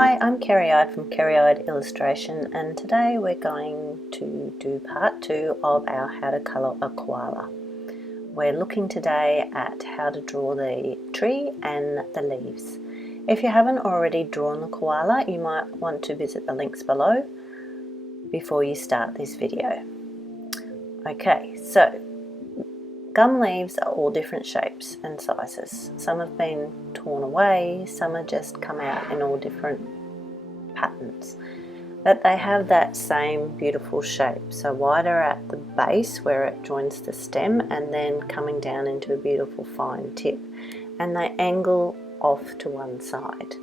Hi, I'm Kerryide from Kerryide Illustration, and today we're going to do part 2 of our How to Colour a Koala. We're looking today at how to draw the tree and the leaves. If you haven't already drawn the koala, you might want to visit the links below before you start this video. Okay, so gum leaves are all different shapes and sizes. Some have been torn away, some have just come out in all different patterns. But they have that same beautiful shape, so wider at the base where it joins the stem and then coming down into a beautiful fine tip, and they angle off to one side.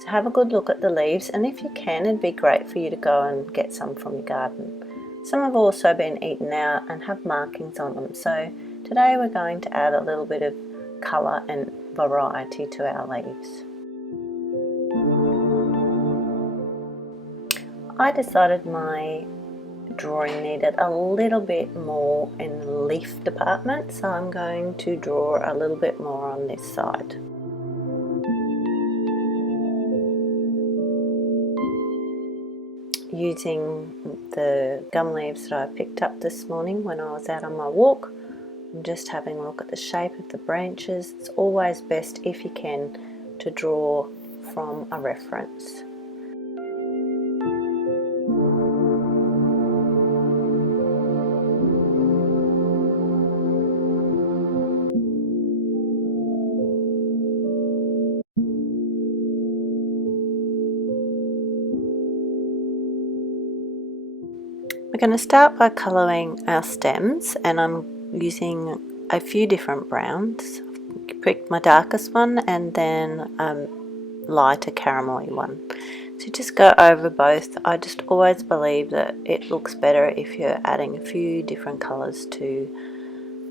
So have a good look at the leaves, and if you can, it'd be great for you to go and get some from your garden. Some have also been eaten out and have markings on them, so today we're going to add a little bit of colour and variety to our leaves. I decided my drawing needed a little bit more in the leaf department, so I'm going to draw a little bit more on this side. Using the gum leaves that I picked up this morning when I was out on my walk, I'm just having a look at the shape of the branches. It's always best, if you can, to draw from a reference. We're going to start by colouring our stems, and I'm using a few different browns. I picked my darkest one and then lighter caramelly one. So just go over both. I just always believe that it looks better if you're adding a few different colours to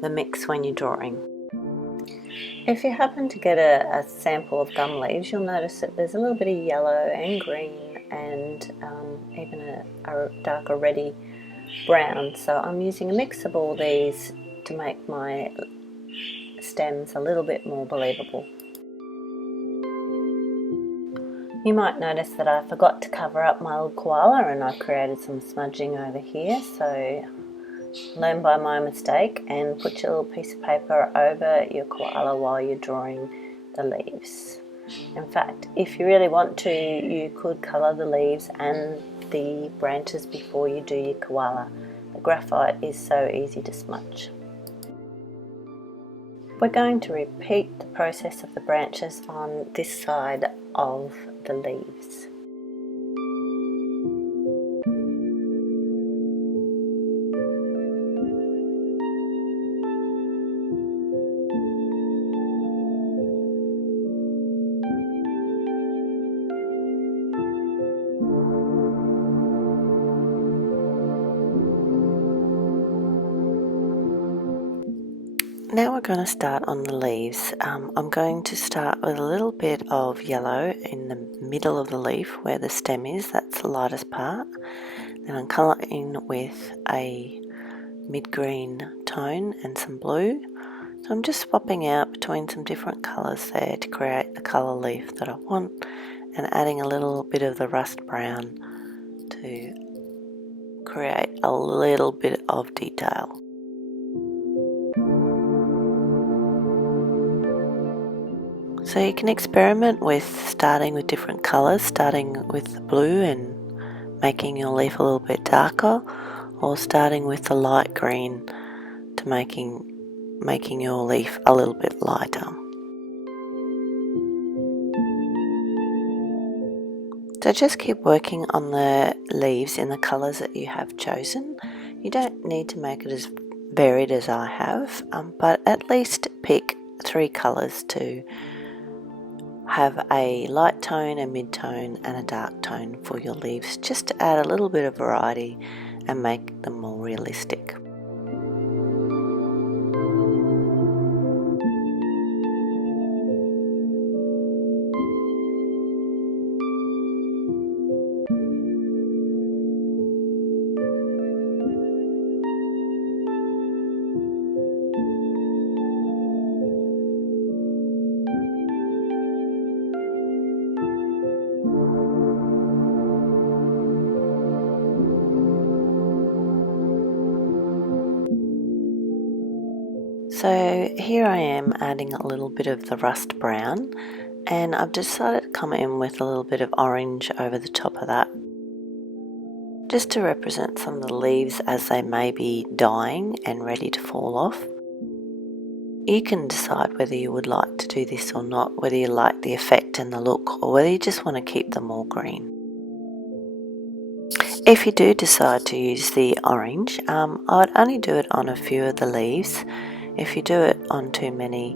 the mix when you're drawing. If you happen to get a sample of gum leaves, you'll notice that there's a little bit of yellow and green and even a darker reddy brown. So I'm using a mix of all these to make my stems a little bit more believable. You might notice that I forgot to cover up my little koala and I created some smudging over here, so learn by my mistake and put your little piece of paper over your koala while you're drawing the leaves. In fact, if you really want to, you could colour the leaves and the branches before you do your koala. The graphite is so easy to smudge. We're going to repeat the process of the branches on this side of the leaves. Now we're going to start on the leaves. I'm going to start with a little bit of yellow in the middle of the leaf where the stem is, that's the lightest part. Then I'm colouring with a mid-green tone and some blue. So I'm just swapping out between some different colours there to create the colour leaf that I want, and adding a little bit of the rust brown to create a little bit of detail. So you can experiment with starting with different colours, starting with the blue and making your leaf a little bit darker, or starting with the light green to making your leaf a little bit lighter. So just keep working on the leaves in the colours that you have chosen. You don't need to make it as varied as I have, but at least pick 3 colours to have a light tone, a mid-tone and a dark tone for your leaves, just to add a little bit of variety and make them more realistic. So here I am adding a little bit of the rust brown, and I've decided to come in with a little bit of orange over the top of that, just to represent some of the leaves as they may be dying and ready to fall off. You can decide whether you would like to do this or not, whether you like the effect and the look, or whether you just want to keep them all green. If you do decide to use the orange, I would only do it on a few of the leaves. If you do it on too many,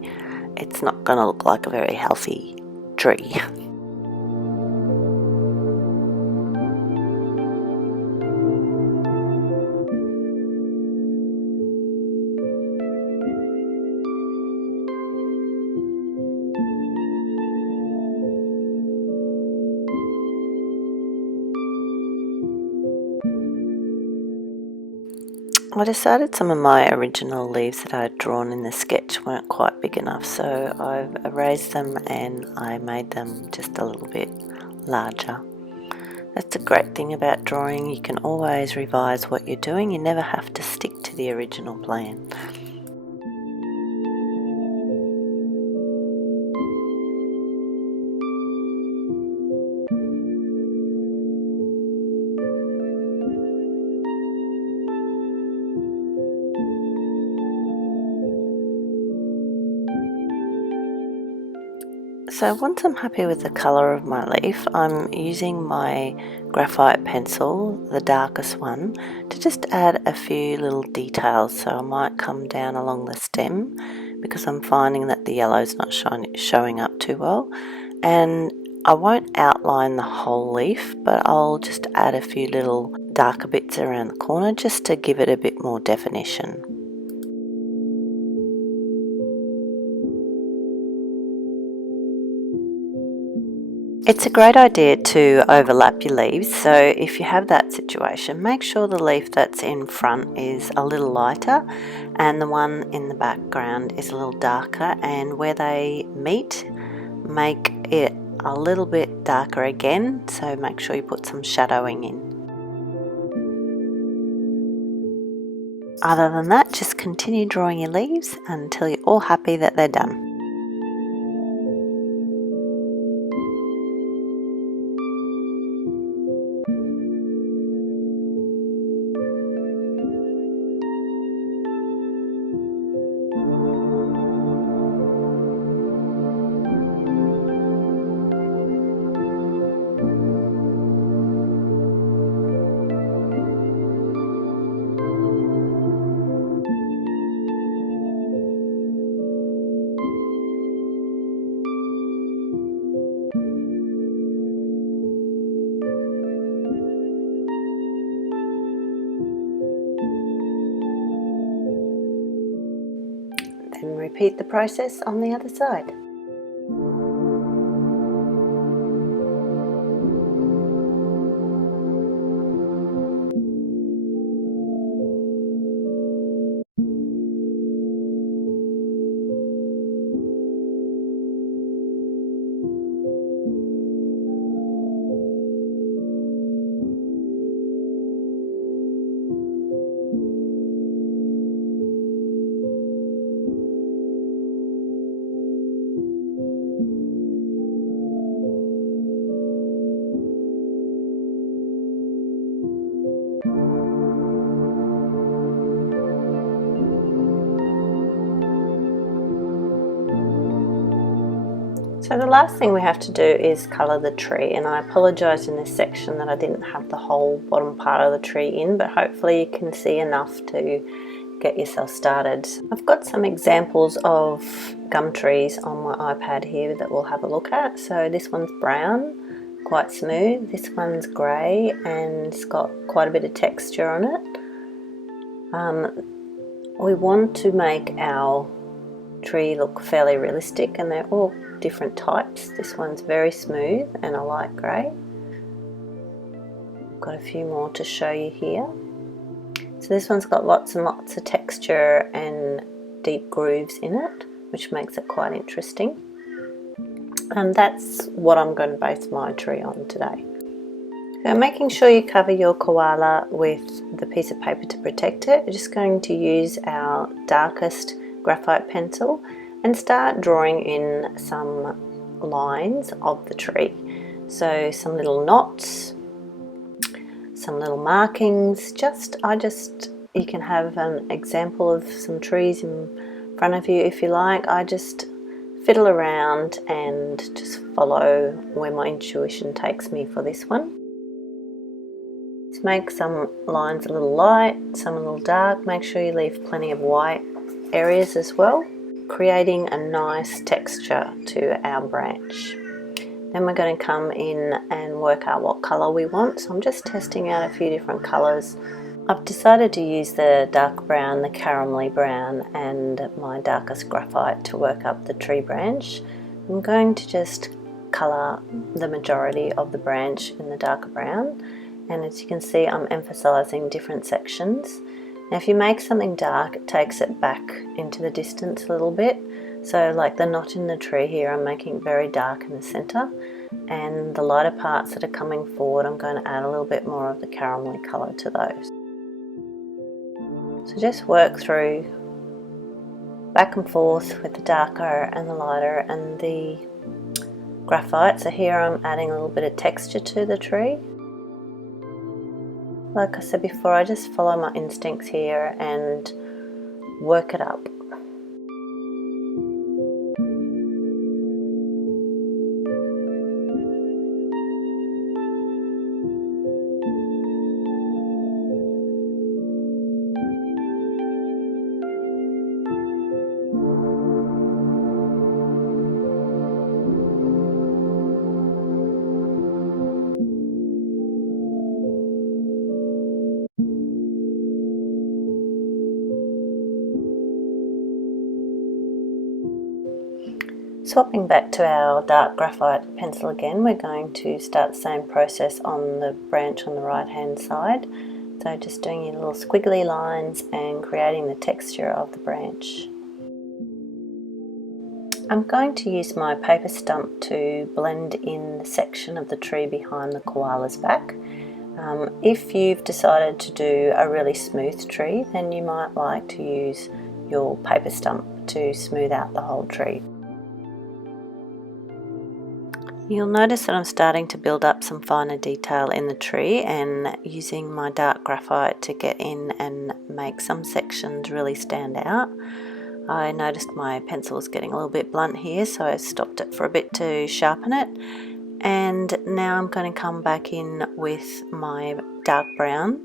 it's not going to look like a very healthy tree. I decided some of my original leaves that I had drawn in the sketch weren't quite big enough, so I've erased them and I made them just a little bit larger. That's a great thing about drawing, you can always revise what you're doing, you never have to stick to the original plan. So once I'm happy with the colour of my leaf, I'm using my graphite pencil, the darkest one, to just add a few little details. So I might come down along the stem because I'm finding that the yellow's not showing up too well. And I won't outline the whole leaf, but I'll just add a few little darker bits around the corner just to give it a bit more definition. It's a great idea to overlap your leaves, so if you have that situation, make sure the leaf that's in front is a little lighter and the one in the background is a little darker, and where they meet, make it a little bit darker again, so make sure you put some shadowing in. Other than that, just continue drawing your leaves until you're all happy that they're done. Then repeat the process on the other side. So the last thing we have to do is colour the tree, and I apologise in this section that I didn't have the whole bottom part of the tree in, but hopefully you can see enough to get yourself started. I've got some examples of gum trees on my iPad here that we'll have a look at. So this one's brown, quite smooth. This one's grey and it's got quite a bit of texture on it. We want to make our tree look fairly realistic, and they're all different types. This one's very smooth and a light grey. I've got a few more to show you here. So this one's got lots and lots of texture and deep grooves in it, which makes it quite interesting. And that's what I'm going to base my tree on today. So making sure you cover your koala with the piece of paper to protect it. We're just going to use our darkest graphite pencil and start drawing in some lines of the tree. So some little knots, some little markings. You can have an example of some trees in front of you if you like. I just fiddle around and just follow where my intuition takes me for this one. Just make some lines a little light, some a little dark. Make sure you leave plenty of white areas as well, creating a nice texture to our branch. Then we're going to come in and work out what colour we want. So I'm just testing out a few different colours. I've decided to use the dark brown, the caramelly brown, and my darkest graphite to work up the tree branch. I'm going to just colour the majority of the branch in the darker brown, and as you can see, I'm emphasising different sections. Now if you make something dark, it takes it back into the distance a little bit. So like the knot in the tree here, I'm making very dark in the centre, and the lighter parts that are coming forward, I'm going to add a little bit more of the caramelly colour to those. So just work through back and forth with the darker and the lighter and the graphite. So here I'm adding a little bit of texture to the tree. Like I said before, I just follow my instincts here and work it up. Swapping back to our dark graphite pencil again, we're going to start the same process on the branch on the right hand side. So just doing your little squiggly lines and creating the texture of the branch. I'm going to use my paper stump to blend in the section of the tree behind the koala's back. If you've decided to do a really smooth tree, then you might like to use your paper stump to smooth out the whole tree. You'll notice that I'm starting to build up some finer detail in the tree and using my dark graphite to get in and make some sections really stand out. I noticed my pencil was getting a little bit blunt here, so I stopped it for a bit to sharpen it. And now I'm going to come back in with my dark brown.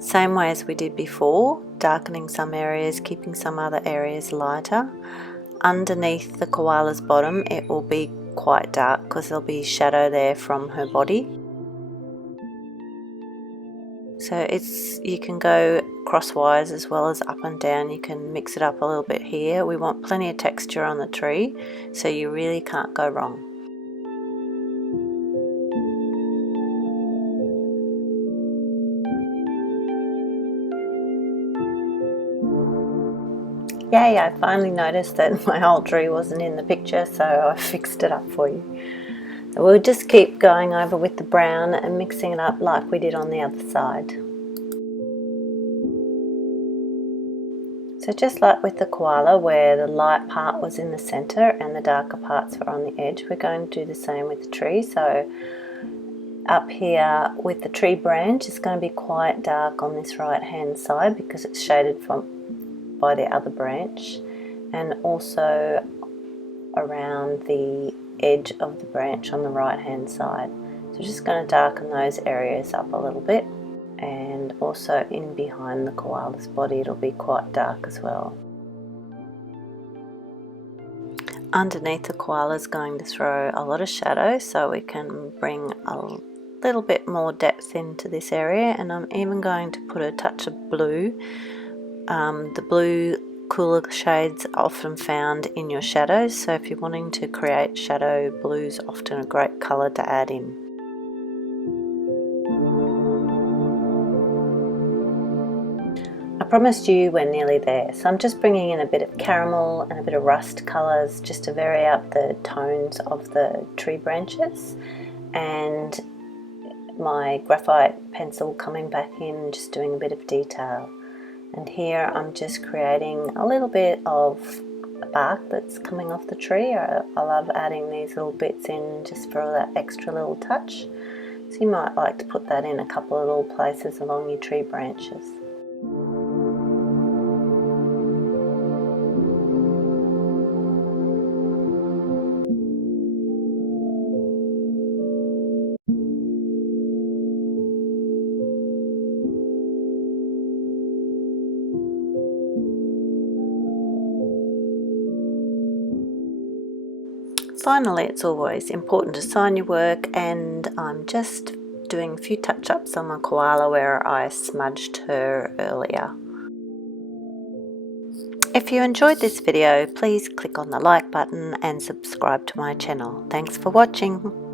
Same way as we did before, darkening some areas, keeping some other areas lighter. Underneath the koala's bottom, it will be quite dark because there'll be shadow there from her body. So you can go crosswise as well as up and down. You can mix it up a little bit here. We want plenty of texture on the tree, so you really can't go wrong. Yay, I finally noticed that my whole tree wasn't in the picture, so I fixed it up for you. So we'll just keep going over with the brown and mixing it up like we did on the other side. So just like with the koala, where the light part was in the center and the darker parts were on the edge, we're going to do the same with the tree. So up here with the tree branch, it's going to be quite dark on this right hand side because it's shaded by the other branch, and also around the edge of the branch on the right hand side. So just going to darken those areas up a little bit, and also in behind the koala's body it'll be quite dark as well. Underneath the koala is going to throw a lot of shadow, so we can bring a little bit more depth into this area, and I'm even going to put a touch of blue. The blue cooler shades are often found in your shadows, so if you're wanting to create shadow, blue's often a great colour to add in. I promised you we're nearly there, so I'm just bringing in a bit of caramel and a bit of rust colours just to vary out the tones of the tree branches, and my graphite pencil coming back in, just doing a bit of detail. And here I'm just creating a little bit of bark that's coming off the tree. I love adding these little bits in just for that extra little touch. So you might like to put that in a couple of little places along your tree branches. Finally, it's always important to sign your work, and I'm just doing a few touch-ups on my koala where I smudged her earlier. If you enjoyed this video, please click on the like button and subscribe to my channel. Thanks for watching.